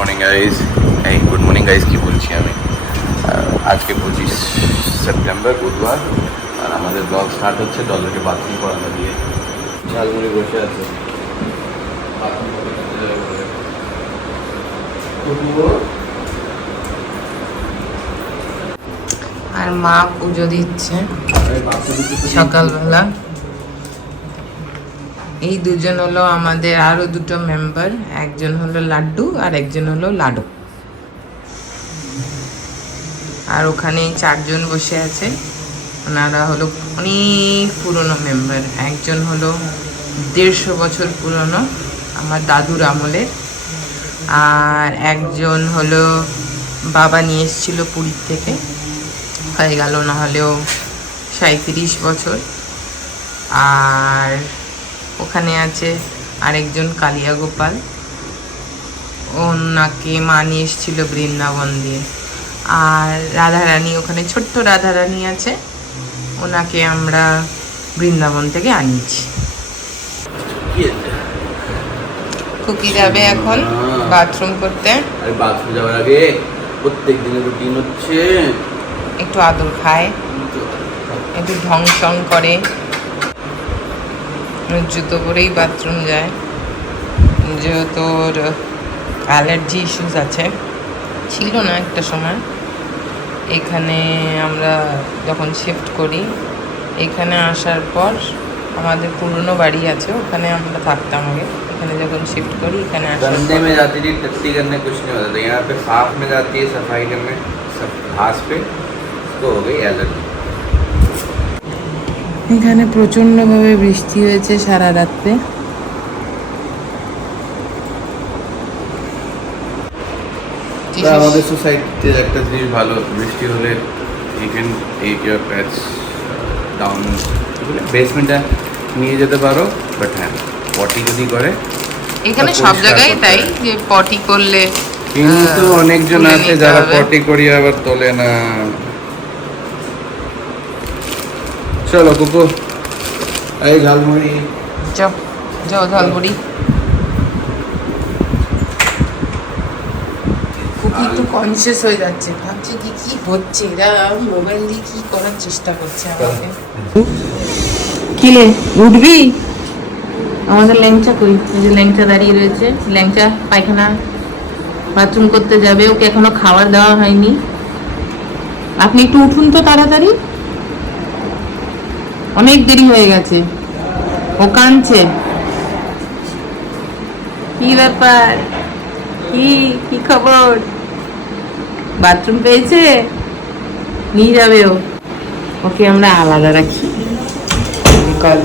Good morning guys কি বলছি আমি আজকে 25 সেপ্টেম্বর বুধবার আর আমাদের ব্লগ স্টার্ট হচ্ছে ডলারকে বাথরুম করানো দিয়ে ঝালমুড়ি বসে আছে আর মা পুজো দিচ্ছে সকালবেলা। এই দুজন হলো আমাদের আরো দুটো মেম্বার, একজন হলো লাড্ডু আর একজন হলো লাডু। আর ওখানে চারজন বসে আছে, ওনারা হলো অনেক পুরনো মেম্বার। একজন হলো 150 বছর পুরনো, আমার দাদুর আমলের। আর একজন হলো বাবা নিয়ে এসেছিল পুরীর থেকে, হয়ে গেল না হলেও 37 বছর। আর ওখানে আছে আরেকজন কালিয়া গোপাল, ওনাকে মা নিয়ে এসেছিল বৃন্দাবন দিয়ে। আর রাধারানী, ওখানে ছোট্ট রাধারানী আছে, ওনাকে আমরা বৃন্দাবন থেকে আনিয়েছি। খুকি যাবে এখন বাথরুম করতে। আর বাথরুম যাওয়ার আগে প্রত্যেক দিনের রুটিন হচ্ছে একটু আদর খায়, একটু ঢং সং করে, জুতো পরেই বাথরুম যায়, যেহেতু ওর অ্যালার্জি ইস্যুস আছে, ছিল না একটা সময়। এখানে আমরা যখন শিফট করি, এখানে আসার পর আমাদের পুরনো বাড়ি আছে, ওখানে আমরা থাকতাম আগে। এখানে যখন শিফট করি, এখানে गंदे में जाती थी, टट्टी करने कुछ नहीं होता था। यहाँ पे साफ में जाती है, सफाई करने सब घास पे, तो हो गई एलर्जी। এখানে প্রচণ্ডভাবে বৃষ্টি হয়েছে সারা রাত্রে। আমাদের সোসাইটিতে একটা জিনিস ভালো, বৃষ্টি হলে you can take your pets down, বেসমেন্টে নিয়ে যেতে পারো। বাট হ্যাঁ, পটি যদি করে এখানে সব জায়গায় তাই, যে পটি করলে কিন্তু অনেকজন আছে যারা পটি করিয়ে আবার তোলে না। চলো কুকু, এই ঝালমুড়ি যাও যাও ঝালমুড়ি। কুকি একটু কনসিয়াস হয়ে যাচ্ছে, ভাবছে কি কি হচ্ছে, এরা মোবাইল দিয়ে কি করার চেষ্টা করছে আমাকে। কিলে উঠবি? আমাদের ল্যাংচা কই? এই যে ল্যাংচা দাঁড়িয়ে রয়েছে, ল্যাংচা পায়খানা বাথরুম করতে যাবে, ওকে এখনো খাবার দেওয়া হয়নি। আপনি একটু উঠুন তো তাড়াতাড়ি, অনেক দেরি হয়ে গেছে। ও কাঁদছে, কি ব্যাপার, কি কি খবর? বাথরুম পেয়েছে, নিয়ে যাবে ও। ওকে আমরা আলাদা রাখি, বিকজ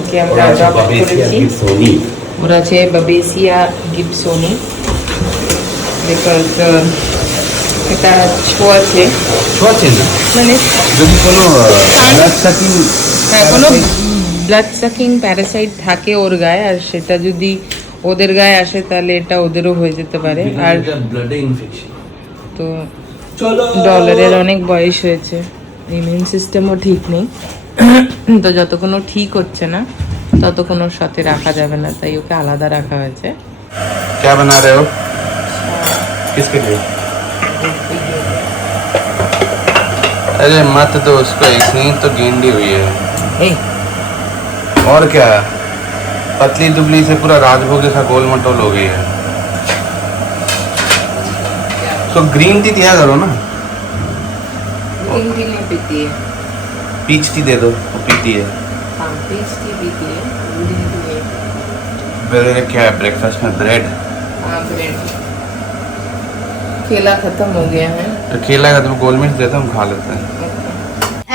ওকে আমরা অ্যাডপ্ট করেছি। ওর আছে বাবেসিয়া গিবসনি, বিকজ এটা ছোঁয়াচে না মানে যদি কোনো ব্লাড সাকিং, হ্যাঁ, কোনো ব্লাড সাকিং প্যারাসাইট থাকে ওর গায়ে, আর সেটা যদি ওদের গায়ে আসে তাহলে এটা ওদেরও হয়ে যেতে পারে। আর ব্লাডে ইনফেকশন। তো ডলারের অনেক বয়স হয়েছে, ইমিউন সিস্টেমও ঠিক নেই, তো যতক্ষণ ও ঠিক হচ্ছে না ততক্ষণ ওর সাথে রাখা যাবে না, তাই ওকে আলাদা রাখা হয়েছে। क्या बना रहे हो? किसके लिए? अरे मत दो उसको, ऐसे ही तो गेंडी हुई है। এই और क्या, पतली दुबली से पूरा राजभोग जैसा गोल मटोल हो गई है। तो ग्रीन टी दिया करो ना, ग्रीन टी नहीं पीती है, पीच टी दे दो, वो पीती है। हाँ पीच टी पीती है, ग्रीन टी नहीं। मेरे क्या है ब्रेकफास्ट में? ब्रेड। हाँ ब्रेड, केला खत्म हो गया है। तो केला का तुम गोल मिर्च देता, हम खा लेते हैं।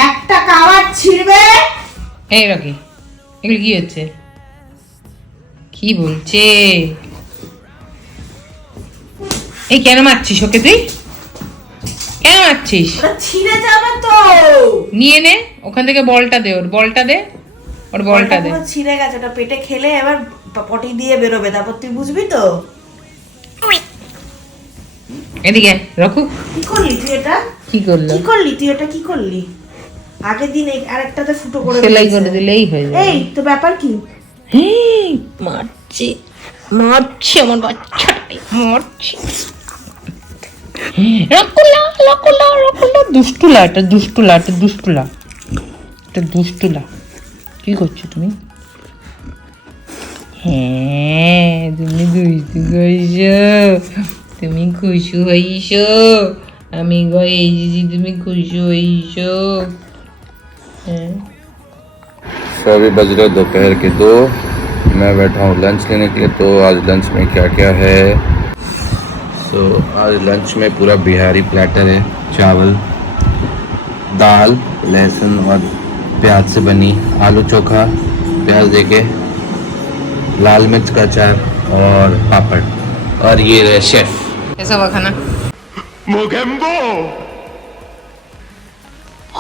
একটা কাবাব ছিড়বে। এই রকি, এগুলো কি হচ্ছে? কি বলছে? এই কেন মারছিস ওকে? তুই কেন মারছিস? ওটা ছিঁড়ে যাবে তো। নিয়ে নে ওখান থেকে বলটা দে, ওর বলটা দে, ওর বলটা দে। পুরো ছিঁড়ে গেছে, ওটা পেটে খেলে এবার পটি দিয়ে বেরোবে, তারপর তুই বুঝবি তো। এদিকে রাখু। কি করলি তুই এটা? কি করলো? কি করলি তুই এটা? কি করলি? আগের দিন আরেকটাতে ফুটো করে সেলাই দিয়েছে। করে দিলেই হয়ে যাবে। এই তো ব্যাপার কি? মারছে মারছে আমার বাচ্চা। মরছি। রকুলা রকুলা রকুলা, দুষ্টুলা, এটা দুষ্টুলা, এটা দুষ্টুলা, এটা দুষ্টুলা। কি করছো তুমি? হ্যাঁ, তুমি দুষ্টু করছো, তুমি খুশি হইছো, আমি গেছি, তুমি খুশি হইছো। হ্যাঁ, तो अभी बज रहे दोपहर के 2, मैं बैठा हूँ लंच लेने के लिए। तो आज लंच में क्या क्या है? तो आज लंच में पूरा बिहारी प्लेटर है। चावल, दाल, लहसुन और प्याज से बनी आलू चोखा, प्याज देके, लाल मिर्च का अचार और पापड़। और ये रहे शेफ। कैसा हुआ खाना? मोगेम्बो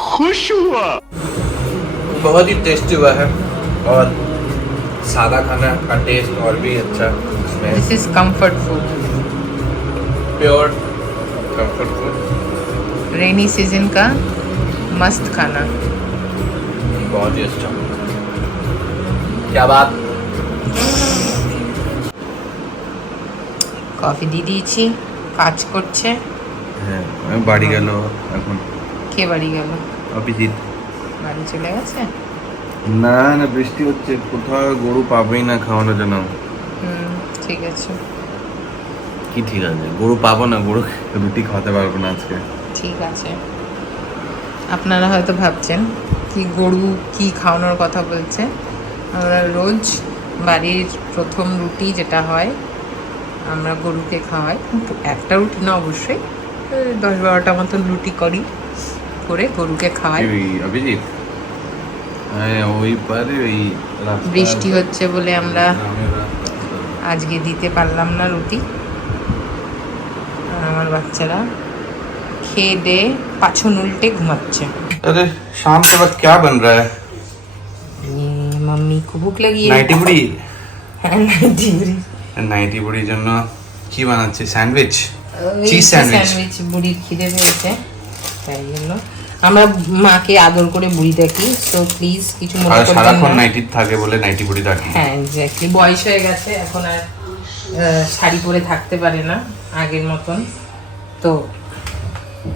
खुश हुआ। बहुत ही टेस्टी हुआ है और सादा खाना का टेस्ट और भी अच्छा इसमें। This is comfort food, pure comfort food. Rainy season का मस्त खाना। बहुत ही अच्छा। क्या बात। কফি দিয়ে দিয়েছি, কাজ করছে। হ্যাঁ, আমি বাড়ি গেল এখন। কে বাড়ি গেল? অভিজিৎ। বাড়ি চলে গেছে? না না, বৃষ্টি হচ্ছে, কোথাও গরু পাবেই না খাওয়ানোর জন্য। ঠিক আছে। কি ঠিক আছে, গরু পাবো না, গরু রুটি খাওয়াতে পারবো না আজকে। ঠিক আছে। আপনারা হয়তো ভাবছেন কি গরু কি খাওয়ানোর কথা বলছে। আমরা রোজ বাড়ির প্রথম রুটি যেটা হয় আমরা গরুকে খাওয়াই, কিন্তু একটা রুটি না, অবশ্যই 10-12টা মতন রুটি করি, করে গরুকে খাওয়াই। ওই অভিজিৎ, হ্যাঁ ওই পারে ওই বৃষ্টি হচ্ছে বলে আমরা আজকে দিতে পারলাম না রুটি। আর আমার বাচ্চারা খেয়ে দে পাছন উল্টে ঘুমাচ্ছে। अरे शाम के वक्त क्या बन रहा है? ये मम्मी को भूख लगी है। नाइटी बुड़ी। হ্যাঁ, নাইটি বুড়ি। নাইটি বুড়ির জন্য কি বানাচ্ছে? Sandwich, cheese sandwich. স্যান্ডউইচ বুড়ির খিদে পেয়েছে, তাই জন্য আমরা মাকে আদর করে বুড়ি দেখি। সো প্লিজ কিছু মনে আর করবেন সারাক্ষণ না। নাইটি থাকে বলে নাইটি বুড়ি থাকে। হ্যাঁ, এক্স্যাক্টলি, বয়স হয়ে গেছে, এখন আর শাড়ি পরে থাকতে পারে না আগের মতন, তো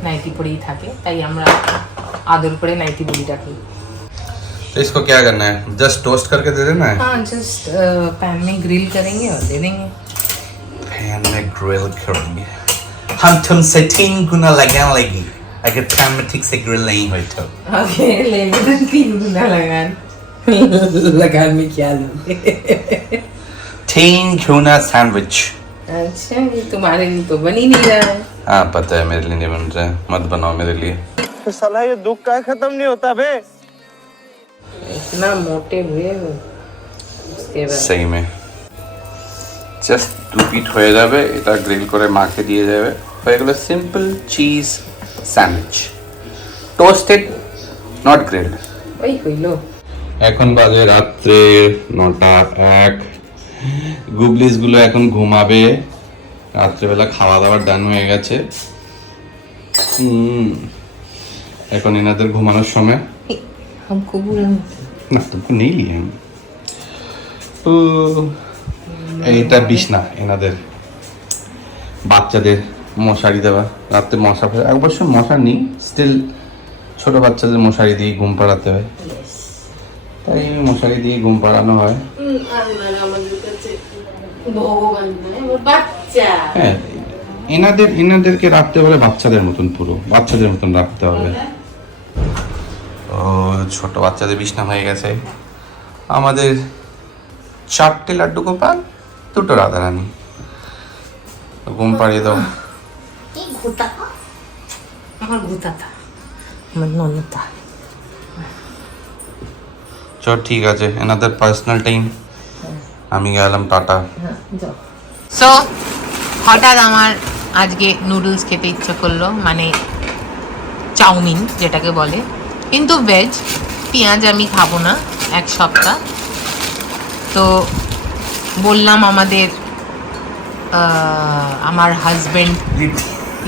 নাইটি পরেই থাকে, তাই আমরা আদর করে নাইটি বুড়ি ডাকি। तो इसको क्या करना है? जस्ट टोस्ट करके दे देना है। हाँ, जस्ट पैन में ग्रिल करेंगे और दे देंगे। पैन में ग्रिल करेंगे। हम तुमसे 3 गुना लगाने लगी अगर पैन में ठीक से ग्रिल नहीं हुई तो। ओके, लेंगे तो 3 गुना लगान। लगान में क्या लोगे? 3 गुना सैंडविच। अच्छा, ये तुम्हारे लिए तो बन ही नहीं रहा है। हाँ पता है, मेरे लिए नहीं बन रहा है, मत बनाओ मेरे लिए। तो साला ये दुख का खत्म नहीं होता बे। इतना मोटे हुए हो, उसके बाद सही में জাস্ট 2 ফিট হয়ে যাবে, এটা গ্রিল করে মাখে দিয়ে যাবে, হয়ে গেল simple cheese sandwich, toasted not grilled. ওই হইলো। এখন বাজে রাত্রে 9:01। গুবলিস গুলো এখন ঘুমাবে, রাত্রেবেলা খাওয়া দাওয়ার ডান হয়ে গেছে। এখন এনাদের ঘুমানোর সময়। हमको बुरा না, তোকে নেই লিয়ে তো এইটা বিছনা এনাদের, বাচ্চাদের মশারি দেওয়া, রাতে মশা ফেলে, অবশ্য মশা নেই, স্টিল ছোট বাচ্চাদের মশারি দিয়ে ঘুম পাড়াতে হয়, তাই মশারি দিয়ে ঘুম পাড়ানো হয়। হ্যাঁ, এনাদেরকে রাখতে হবে বাচ্চাদের মতন, পুরো বাচ্চাদের মতন রাখতে হবে। ও ছোট বাচ্চাদের বিছনা হয়ে গেছে। আমাদের 4টে লাড্ডু গোপাল, 2টো রাধারানী, ঘুম পাড়িয়ে দাও। আমার ঘুতা থা, আমার ননতা। চল ঠিক আছে, এনাদের পার্সোনাল টাইম, আমি গেলাম, টাটা। সো হঠাৎ আমার আজকে নুডলস খেতে ইচ্ছে করলো, মানে চাউমিন যেটাকে বলে, কিন্তু ভেজ, পেঁয়াজ আমি খাবো না 1 সপ্তাহ। তো বললাম আমার হাজবেন্ড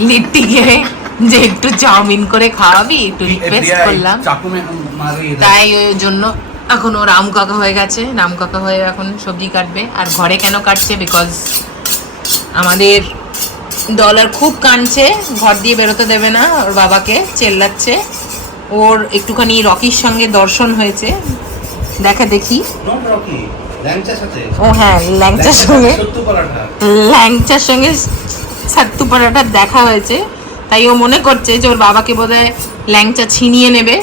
লিট্টিকে যে একটু চাউমিন করে খাওয়াবি, একটু রিকোয়েস্ট করলাম, তাই ওই জন্য এখন ও রাম কাকা হয়ে গেছে, রাম কাকা হয়ে এখন সবজি কাটবে। আর ঘরে কেন কাটছে? বিকজ আমাদের ডলার খুব কাঁদছে, ঘর দিয়ে বেরোতে দেবে না, ওর বাবাকে চেল্লাচ্ছে। ওর একটুখানি রকির সঙ্গে দর্শন হয়েছে, দেখা দেখি। ও হ্যাঁ, ল্যাংচার সঙ্গে ছাত্তু পরাঠার দেখা হয়েছে, তাই ও মনে করছে যে ওর বাবাকে বোধহয় ল্যাংচা ছিনিয়ে নেবে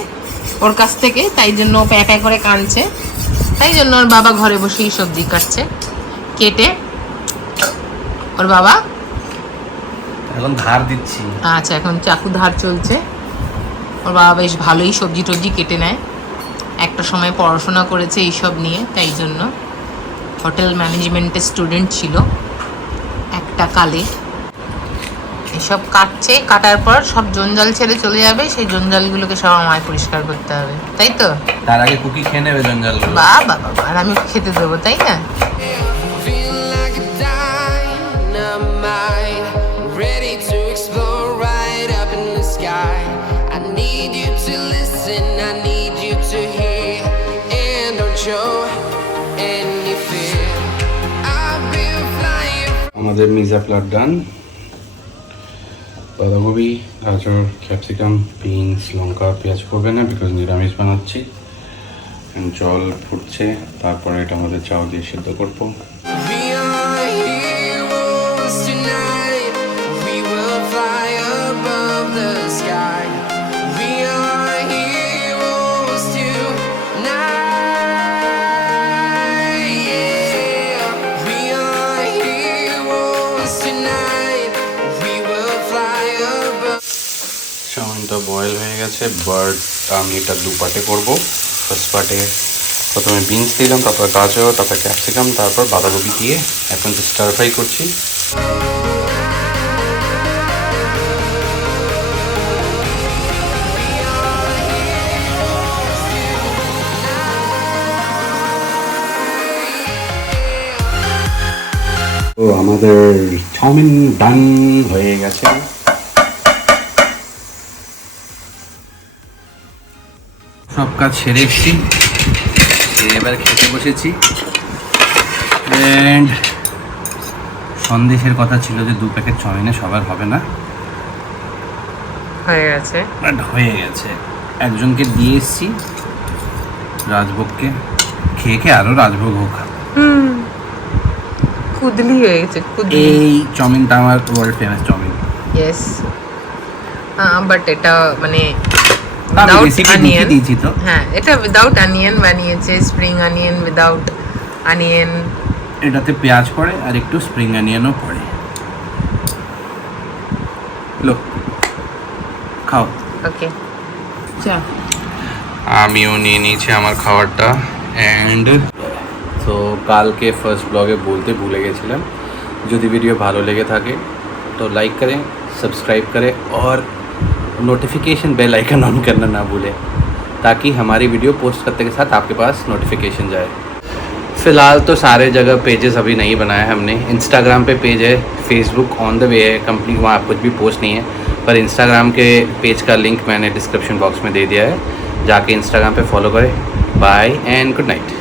ওর কাছ থেকে, তাই জন্য ও প্যাঁ প্যাঁ করে কাঁদছে। তাই জন্য ওর বাবা ঘরে বসেই সবজি কাটছে, কেটে ওর বাবা এখন ধার দিচ্ছি। আচ্ছা, এখন চাকু ধার চলছে। ওর বাবা বেশ ভালোই সবজি টবজি কেটে নেয়, একটা সময় পড়াশোনা করেছে এইসব নিয়ে, তাই জন্য হোটেল ম্যানেজমেন্টের স্টুডেন্ট ছিল একটা কালে। এসব কাটছে, কাটার পর সব জঞ্জাল ছেড়ে চলে যাবে, সেই জঞ্জালগুলোকে সব আমায় পরিষ্কার করতে হবে, তাই তো? তার আগে কুকি খেয়ে নেবে জঞ্জালগুলো। বাবা বাবা, আর আমি খেতে দেবো, তাই না? Feel like a dynamite, ready to explode right up in the sky. I need you to listen, I need you to hear, and don't show any fear. I've been flying. আমাদের মিজা প্লাট ডান, বাঁধাকপি, গাজর, ক্যাপসিকাম, বিনস, লঙ্কা, পেঁয়াজ করবে না because নিরামিষ বানাচ্ছি। জল ফুটছে, তারপরে এটা আমাদের চাউ দিয়ে সিদ্ধ করবো। We are heroes tonight. We will fly above the sky. We are heroes tonight. Yeah. We are heroes tonight. We will fly above. চাউমিনটা বয়েল হয়ে গেছে, বাট আমি এটা দু পার্টে করবো। ফার্স্ট পার্টে প্রথমে বিনস দিলাম, তারপর গাজর, তারপর ক্যাপসিকাম, তারপর বাঁধাকপি দিয়ে এখন তো স্টার ফ্রাই করছি। তো আমাদের চাউমিন ডান হয়ে গেছে। সব কাজ সেরে এসেছি, এবার খেতে বসেছি। অ্যান্ড সন্দেশের কথা ছিল যে 2 প্যাকেট চাউমিনে সবার হবে না, হয়ে গেছে, বাট হয়ে গেছে। একজনকে দিয়ে এসেছি, রাজভোগকে, খেয়ে খেয়ে আরও রাজভোগ হোক। কুদলি হয়ে গেছে, কুদলি। এই চাউমিনটা আমার world famous chowmein. Yes, but এটা মানে আমি উইদাউট রেসিপি অনিয়ন দিয়েছি তো। হ্যাঁ, এটা উইদাউট অনিয়ন বানিয়েছে, স্প্রিং অনিয়ন উইদাউট অনিয়ন। এটাতে পেঁয়াজ পড়ে আর একটু স্প্রিং অনিয়নও পড়ে। লো, খাও। ওকে, চা। আমিও নিয়ে নিয়েছি আমার খাবারটা। অ্যান্ড তো কালকে ফার্স্ট ব্লগে বলতে ভুলে গেছিলাম, যদি ভিডিও ভালো লেগে থাকে तो लाइक करें, सब्सक्राइब करें और नोटिफिकेशन बेल आइकन ऑन करना ना भूलें, ताकि हमारी वीडियो पोस्ट करते के साथ आपके पास नोटिफिकेशन जाए। फ़िलहाल तो सारे जगह पेजेस अभी नहीं बनाए हमने। इंस्टाग्राम पे पेज है, फेसबुक ऑन द वे है, कंप्लीट वहाँ कुछ भी पोस्ट नहीं है, पर इंस्टाग्राम के पेज का लिंक मैंने डिस्क्रिप्शन बॉक्स में दे दिया है, जाके इंस्टाग्राम पे फॉलो करें। Bye and good night.